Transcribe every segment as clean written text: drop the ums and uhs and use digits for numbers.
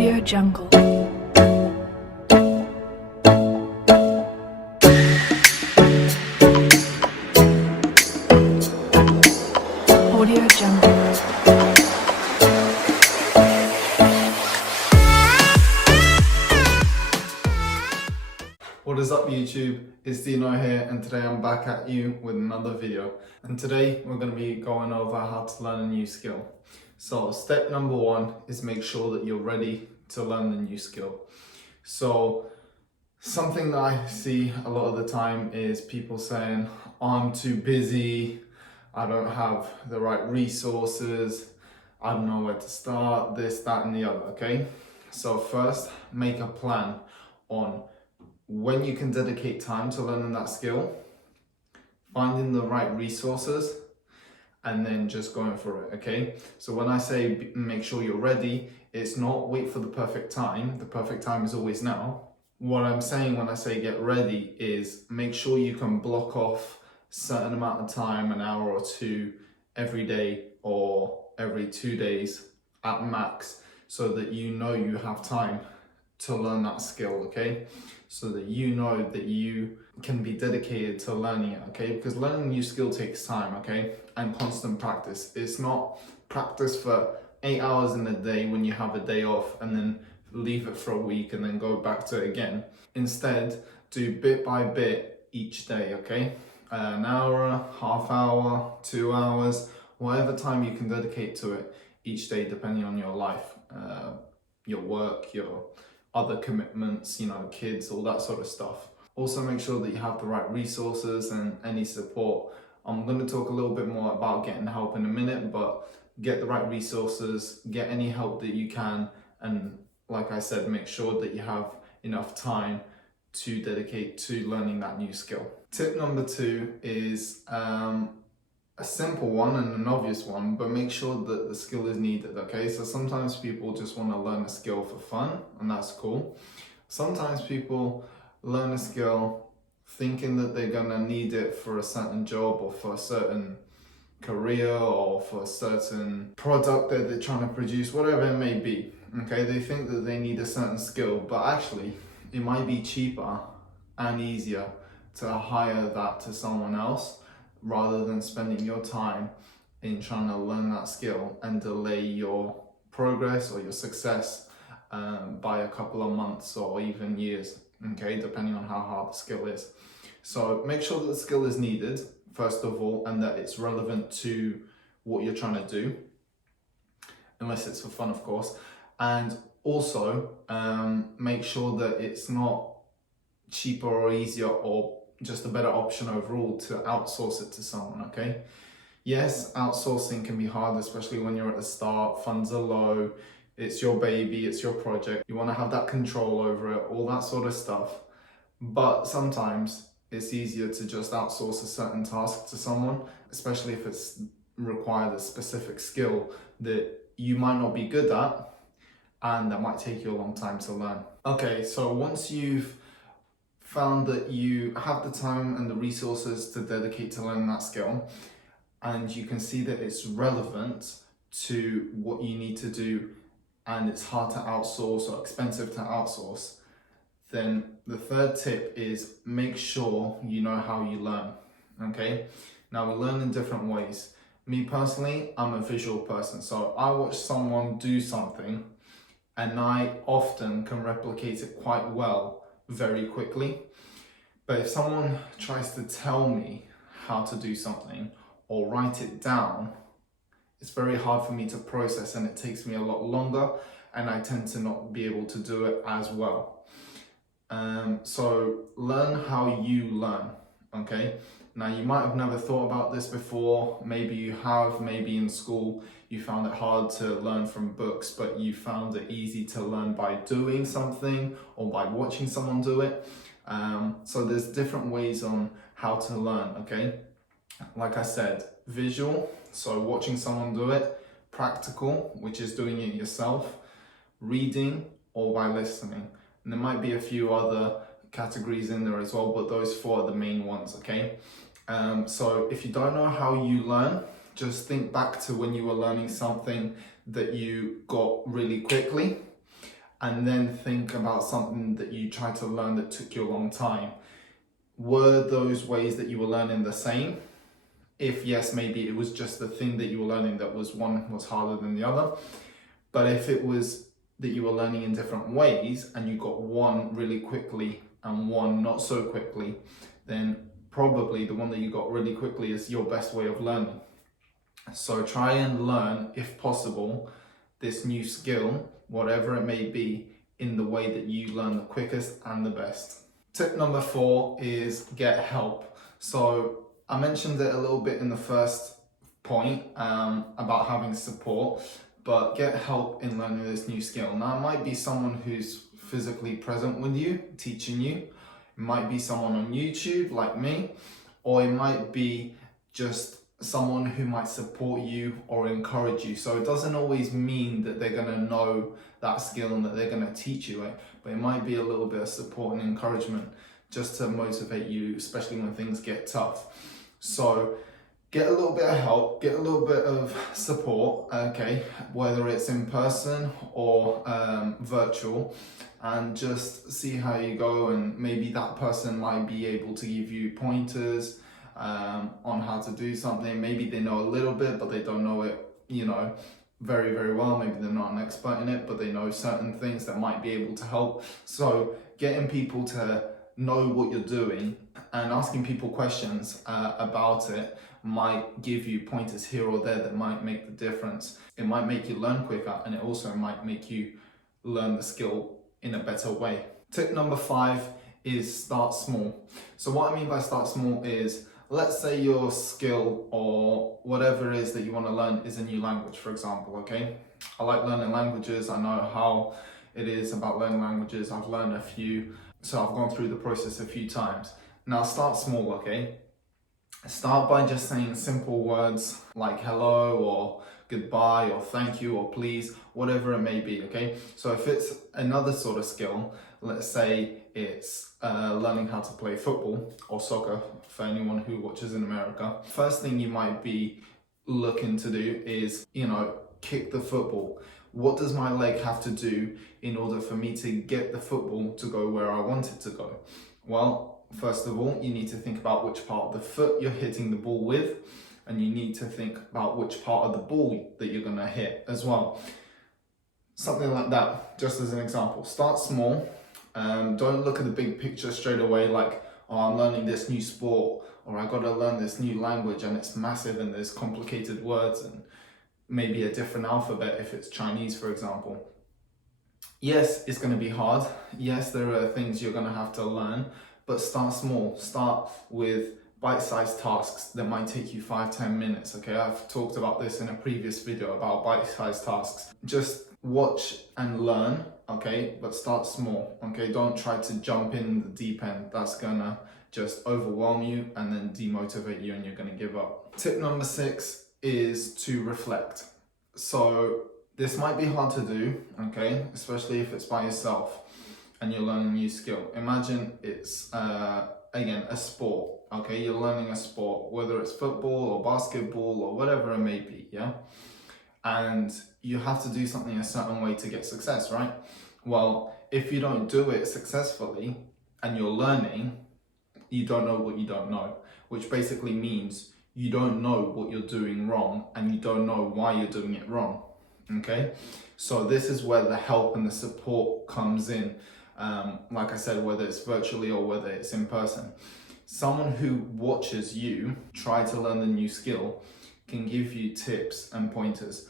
Audio Jungle. Audio Jungle. What is up YouTube? It's Dino here, and today I'm back at you with another video. And today we're going to be going over how to learn a new skill. So step number one is make sure that you're ready to learn the new skill. So something that I see a lot of the time is people saying, I'm too busy, I don't have the right resources, I don't know where to start, this, that and the other, okay? So first, make a plan on when you can dedicate time to learning that skill, finding the right resources, and then just going for it, okay? So when I say make sure you're ready, it's not wait for the perfect time. The perfect time is always now. What I'm saying when I say get ready is make sure you can block off a certain amount of time, an hour or two every day or every 2 days at max, so that you know you have time to learn that skill, okay? So that you know that you can be dedicated to learning it, okay? Because learning a new skill takes time, okay? And constant practice. It's not practice for 8 hours in a day when you have a day off and then leave it for a week and then go back to it again. Instead, do bit by bit each day, okay? An hour, half hour, 2 hours, whatever time you can dedicate to it each day, depending on your life, your work, your other commitments, you know, kids, all that sort of stuff. Also make sure that you have the right resources and any support. I'm going to talk a little bit more about getting help in a minute, but get the right resources, get any help that you can, and like I said, make sure that you have enough time to dedicate to learning that new skill. Tip number two is a simple one and an obvious one, but make sure that the skill is needed, okay? So sometimes people just want to learn a skill for fun, and that's cool. Sometimes people learn a skill thinking that they're gonna need it for a certain job or for a certain career or for a certain product that they're trying to produce, whatever it may be, okay? They think that they need a certain skill, but actually it might be cheaper and easier to hire that to someone else rather than spending your time in trying to learn that skill and delay your progress or your success by a couple of months or even years, okay, depending on how hard the skill is. So make sure that the skill is needed, first of all, and that it's relevant to what you're trying to do, unless it's for fun, of course. And also make sure that it's not cheaper or easier or just a better option overall to outsource it to someone, okay? Yes, outsourcing can be hard, especially when you're at the start, funds are low, it's your baby, it's your project, you want to have that control over it, all that sort of stuff. But sometimes it's easier to just outsource a certain task to someone, especially if it's required a specific skill that you might not be good at and that might take you a long time to learn. Okay, so once you've found that you have the time and the resources to dedicate to learning that skill, and you can see that it's relevant to what you need to do and it's hard to outsource or expensive to outsource, then the third tip is make sure you know how you learn, okay? Now we learn in different ways. Me personally, I'm a visual person, so I watch someone do something and I often can replicate it quite well very quickly. But if someone tries to tell me how to do something or write it down, it's very hard for me to process and it takes me a lot longer and I tend to not be able to do it as well. So learn how you learn, okay? Now you might have never thought about this before, maybe you have, maybe in school you found it hard to learn from books, but you found it easy to learn by doing something or by watching someone do it. So there's different ways on how to learn, okay? Like I said, visual, so watching someone do it, practical, which is doing it yourself, reading, or by listening. And there might be a few other categories in there as well, but those four are the main ones, okay? So if you don't know how you learn, just think back to when you were learning something that you got really quickly and then think about something that you tried to learn that took you a long time. Were those ways that you were learning the same? If yes, maybe it was just the thing that you were learning that was one was harder than the other. But if it was that you were learning in different ways and you got one really quickly and one not so quickly, then probably the one that you got really quickly is your best way of learning. So try and learn, if possible, this new skill, whatever it may be, in the way that you learn the quickest and the best. Tip number 4 is get help. So I mentioned it a little bit in the first point about having support, but get help in learning this new skill. Now, it might be someone who's physically present with you, teaching you. It might be someone on YouTube like me, or it might be just someone who might support you or encourage you. So it doesn't always mean that they're going to know that skill and that they're going to teach you it, but it might be a little bit of support and encouragement just to motivate you, especially when things get tough. So get a little bit of help, get a little bit of support, okay, whether it's in person or virtual, and just see how you go. And maybe that person might be able to give you pointers on how to do something. Maybe they know a little bit, but they don't know it, very, very well. Maybe they're not an expert in it, but they know certain things that might be able to help. So getting people to know what you're doing and asking people questions about it might give you pointers here or there that might make the difference. It might make you learn quicker, and it also might make you learn the skill in a better way. Tip number 5 is start small. So what I mean by start small is, let's say your skill or whatever it is that you want to learn is a new language, for example, okay? I like learning languages. I know how it is about learning languages. I've learned a few, so I've gone through the process a few times. Now start small, okay? Start by just saying simple words like hello or goodbye or thank you or please, whatever it may be, okay? So if it's another sort of skill, let's say it's learning how to play football or soccer for anyone who watches in America. First thing you might be looking to do is, kick the football. What does my leg have to do in order for me to get the football to go where I want it to go? Well, first of all, you need to think about which part of the foot you're hitting the ball with, and you need to think about which part of the ball that you're gonna hit as well. Something like that, just as an example. Start small. Don't look at the big picture straight away like, oh, I'm learning this new sport, or I gotta learn this new language and it's massive and there's complicated words and maybe a different alphabet if it's Chinese, for example. Yes, it's gonna be hard. Yes, there are things you're gonna have to learn, but start small. Start with bite-sized tasks that might take you 5-10 minutes, okay? I've talked about this in a previous video about bite-sized tasks. Just watch and learn, okay? But start small, okay? Don't try to jump in the deep end. That's gonna just overwhelm you and then demotivate you and you're gonna give up. Tip number 6 is to reflect. So this might be hard to do, okay? Especially if it's by yourself and you're learning a new skill. Imagine it's, again, a sport, okay? You're learning a sport, whether it's football or basketball or whatever it may be, yeah? And you have to do something a certain way to get success, right? Well, if you don't do it successfully and you're learning, you don't know what you don't know, which basically means you don't know what you're doing wrong and you don't know why you're doing it wrong, okay? So this is where the help and the support comes in. Like I said, whether it's virtually or whether it's in person. Someone who watches you try to learn the new skill can give you tips and pointers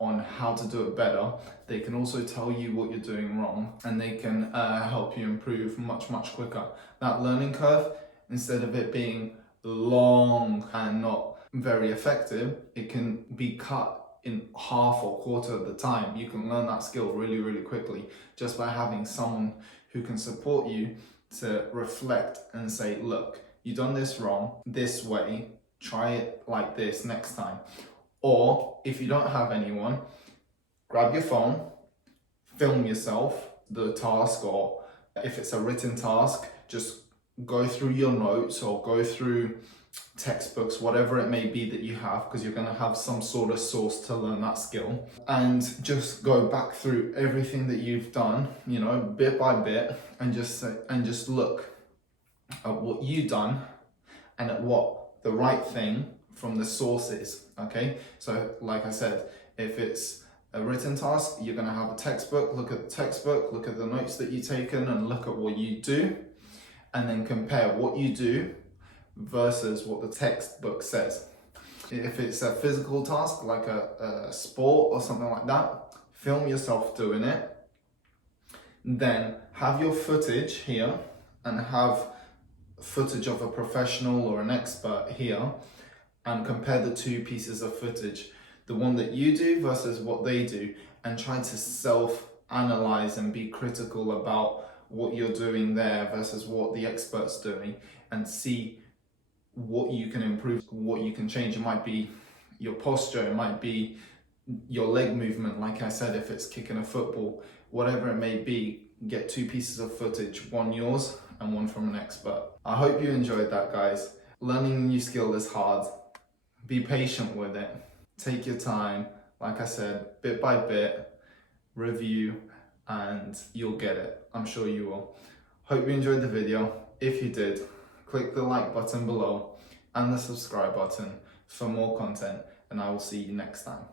on how to do it better. They can also tell you what you're doing wrong, and they can help you improve much, much quicker. That learning curve, instead of it being long and not very effective, it can be cut in half or quarter of the time. You can learn that skill really, really quickly just by having someone who can support you to reflect and say, look, you've done this wrong this way, try it like this next time. Or if you don't have anyone, grab your phone, film yourself the task, or if it's a written task, just go through your notes or go through textbooks, whatever it may be that you have, because you're going to have some sort of source to learn that skill, and just go back through everything that you've done, you know, bit by bit, and just look at what you've done and at what the right thing from the source is. Okay, so like I said, if it's a written task, you're going to have a textbook. Look at the textbook, look at the notes that you've taken, and look at what you do, and then compare what you do versus what the textbook says. If it's a physical task like a sport or something like that, film yourself doing it, then have your footage here and have footage of a professional or an expert here, and compare the two pieces of footage, the one that you do versus what they do, and try to self-analyze and be critical about what you're doing there versus what the expert's doing, and see what you can improve, what you can change. It might be your posture, it might be your leg movement, like I said, if it's kicking a football, whatever it may be, get two pieces of footage, one yours and one from an expert. I hope you enjoyed that, guys. Learning a new skill is hard. Be patient with it. Take your time, like I said, bit by bit, review, and you'll get it. I'm sure you will. Hope you enjoyed the video. If you did, click the like button below and the subscribe button for more content, and I will see you next time.